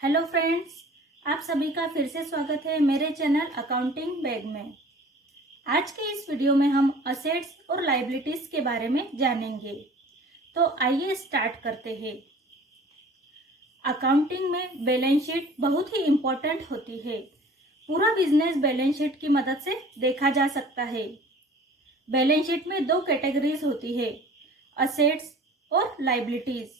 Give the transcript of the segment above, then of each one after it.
Hello friends, आप सभी का फिर से स्वागत है मेरे चैनल अकाउंटिंग बैग में। आज के इस वीडियो में हम असेट्स और लायबिलिटीज के बारे में जानेंगे। तो आइए स्टार्ट करते हैं। अकाउंटिंग में बैलेंस शीट बहुत ही इम्पोर्टेंट होती है। पूरा बिजनेस बैलेंस शीट की मदद से देखा जा सकता है। बैलेंस शीट में दो कैटेगरीज होती है, असेट्स और लायबिलिटीज।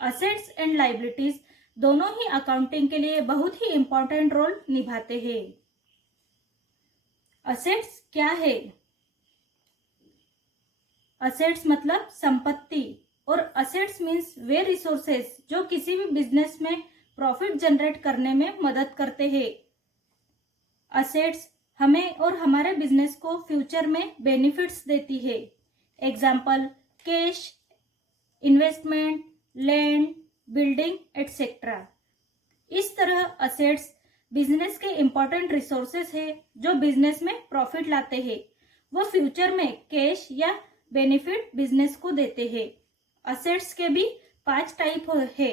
असेट्स एंड लायबिलिटीज दोनों ही अकाउंटिंग के लिए बहुत ही इम्पोर्टेंट रोल निभाते हैं। असेट्स क्या है? असेट्स मतलब संपत्ति, और असेट्स मीन्स वे रिसोर्सेस जो किसी भी बिजनेस में प्रॉफिट जनरेट करने में मदद करते हैं। असेट्स हमें और हमारे बिजनेस को फ्यूचर में बेनिफिट्स देती है। Example cash, investment, land, building etcetera. इस तरह असेट्स बिजनेस के इम्पोर्टेंट रिसोर्सेस है जो बिजनेस में प्रॉफिट लाते हैं। वो फ्यूचर में कैश या बेनिफिट बिजनेस को देते हैं। असेट्स के भी 5 टाइप है,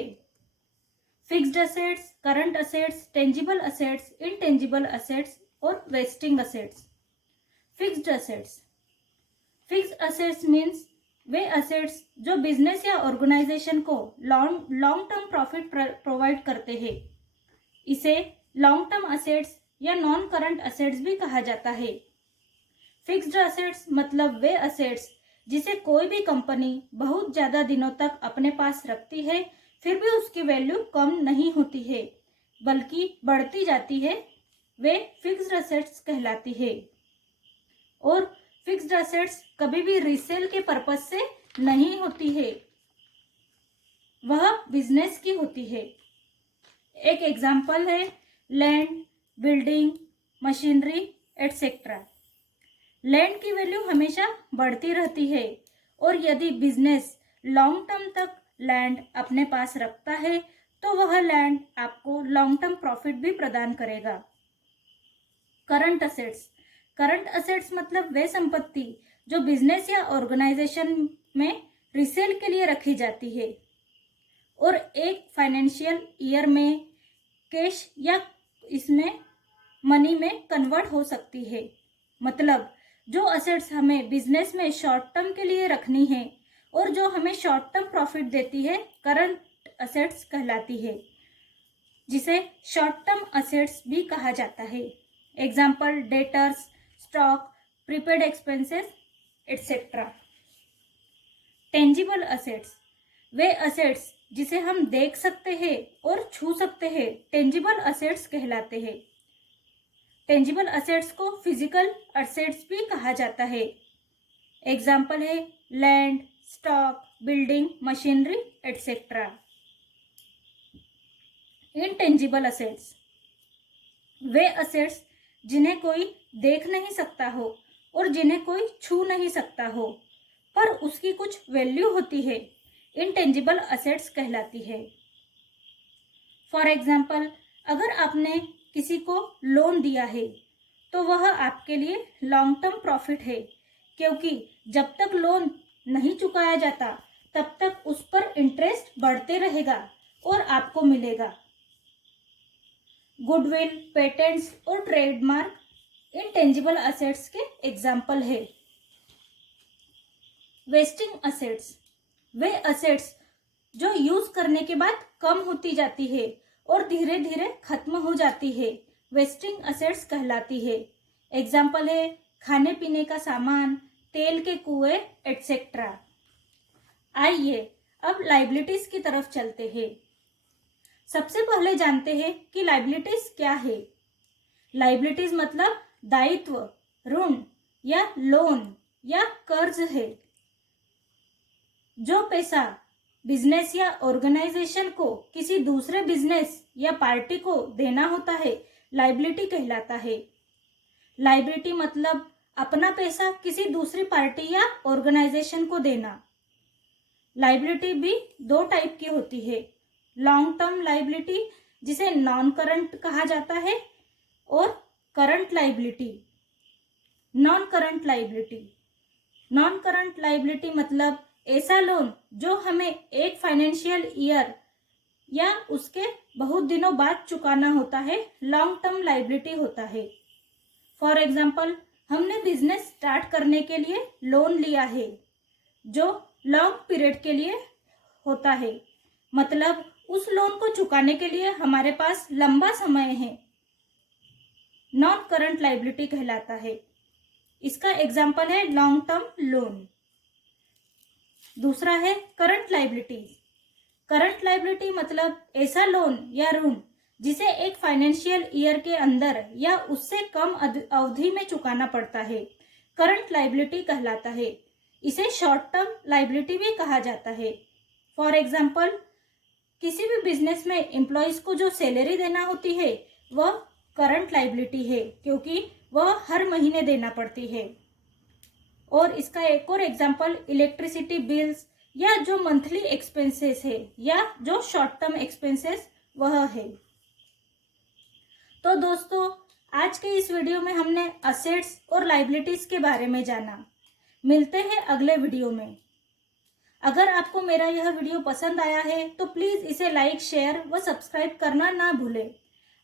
fixed assets, current assets, tangible assets, intangible assets और wasting assets. Fixed assets, fixed assets means वे असेट्स जो बिजनेस या ऑर्गेनाइजेशन को लॉन्ग टर्म प्रॉफिट प्रोवाइड करते हैं। इसे लॉन्ग टर्म असेट्स या नॉन करंट असेट्स भी कहा जाता है। फिक्स्ड असेट्स मतलब वे असेट्स जिसे कोई भी कंपनी बहुत ज्यादा दिनों तक अपने पास रखती है, फिर भी उसकी वैल्यू कम नहीं होती है बल्कि बढ़ती जाती है, वे फिक्स्ड असेट्स कहलाती है। और फिक्स्ड असेट्स कभी भी रीसेल के पर्पज से नहीं होती है, वह बिजनेस की होती है। एक एग्जाम्पल है land, building, machinery etcetera. Land की वैल्यू हमेशा बढ़ती रहती है, और यदि बिजनेस लॉन्ग टर्म तक लैंड अपने पास रखता है तो वह लैंड आपको लॉन्ग टर्म प्रॉफिट भी प्रदान करेगा। करंट असेट्स, करंट असेट्स मतलब वे संपत्ति जो बिजनेस या ऑर्गेनाइजेशन में रीसेल के लिए रखी जाती है और एक फाइनेंशियल ईयर में कैश या इसमें मनी में कन्वर्ट हो सकती है। मतलब जो असेट्स हमें बिजनेस में शॉर्ट टर्म के लिए रखनी है और जो हमें शॉर्ट टर्म प्रॉफिट देती है, करंट असेट्स कहलाती है, जिसे शॉर्ट टर्म असेट्स भी कहा जाता है। Example debtors, stock, prepaid expenses etcetera. Tangible assets, वे असेट्स जिसे हम देख सकते हैं और छू सकते हैं, टेंजिबल असेट्स कहलाते हैं। टेंजिबल असेट्स को फिजिकल असेट्स भी कहा जाता है। एग्जाम्पल है land, stock, building, machinery etcetera. Intangible assets, वे असेट्स जिन्हें कोई देख नहीं सकता हो और जिन्हें कोई छू नहीं सकता हो, पर उसकी कुछ वैल्यू होती है, इनटेंजिबल असेट्स कहलाती है। फॉर एग्जाम्पल, अगर आपने किसी को लोन दिया है तो वह आपके लिए लॉन्ग टर्म प्रॉफिट है, क्योंकि जब तक लोन नहीं चुकाया जाता तब तक उस पर इंटरेस्ट बढ़ते रहेगा और आपको मिलेगा। गुडविल, पेटेंट्स और ट्रेडमार्क इनटेंजिबल असेट्स के एग्जाम्पल है। वेस्टिंग असेट्स, वे असेट्स जो यूज करने के बाद कम होती जाती है और धीरे धीरे खत्म हो जाती है, वेस्टिंग असेट्स कहलाती है। एग्जाम्पल है खाने पीने का सामान, तेल के कुएं एटसेट्रा। आइए अब लायबिलिटीज की तरफ चलते हैं। सबसे पहले जानते हैं कि लायबिलिटीज क्या है। लायबिलिटीज मतलब दायित्व, ऋण या लोन या कर्ज है। जो पैसा बिजनेस या ऑर्गेनाइजेशन को किसी दूसरे बिजनेस या पार्टी को देना होता है, लायबिलिटी कहलाता है। लायबिलिटी मतलब अपना पैसा किसी दूसरी पार्टी या ऑर्गेनाइजेशन को देना। लायबिलिटी भी 2 टाइप की होती है, लॉन्ग टर्म लायबिलिटी जिसे नॉन करंट कहा जाता है, और current liability. Non current liability, non current liability मतलब ऐसा लोन जो हमें एक फाइनेंशियल ईयर या उसके बहुत दिनों बाद चुकाना होता है, लॉन्ग टर्म लाइबिलिटी होता है। फॉर एग्जाम्पल, हमने बिजनेस स्टार्ट करने के लिए लोन लिया है जो लॉन्ग पीरियड के लिए होता है, मतलब उस लोन को चुकाने के लिए हमारे पास लंबा समय है, नॉन करंट लाइबिलिटी कहलाता है। इसका एग्जाम्पल है लॉन्ग टर्म लोन। दूसरा है करंट लाइबिलिटी। करंट लाइबिलिटी मतलब ऐसा लोन या ऋण जिसे एक फाइनेंशियल ईयर के अंदर या उससे कम अवधि में चुकाना पड़ता है, करंट लाइबिलिटी कहलाता है। इसे शॉर्ट टर्म लाइबिलिटी भी कहा जाता है। फॉर एग्जाम्पल, किसी भी बिजनेस में एम्प्लॉयज को जो सैलरी देना होती है वह करंट लाइबिलिटी है, क्योंकि वह हर महीने देना पड़ती है। और इसका एक और एग्जाम्पल इलेक्ट्रिसिटी बिल्स या जो मंथली एक्सपेंसेस है या जो शॉर्ट टर्म एक्सपेंसेस वह है। तो दोस्तों, आज के इस वीडियो में हमने असेट्स और लाइबिलिटीज के बारे में जाना। मिलते हैं अगले वीडियो में। अगर आपको मेरा यह वीडियो पसंद आया है तो प्लीज़ इसे लाइक, शेयर व सब्सक्राइब करना ना भूलें।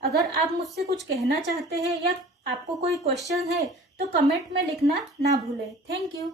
अगर आप मुझसे कुछ कहना चाहते हैं या आपको कोई क्वेश्चन है तो कमेंट में लिखना ना भूलें। Thank you.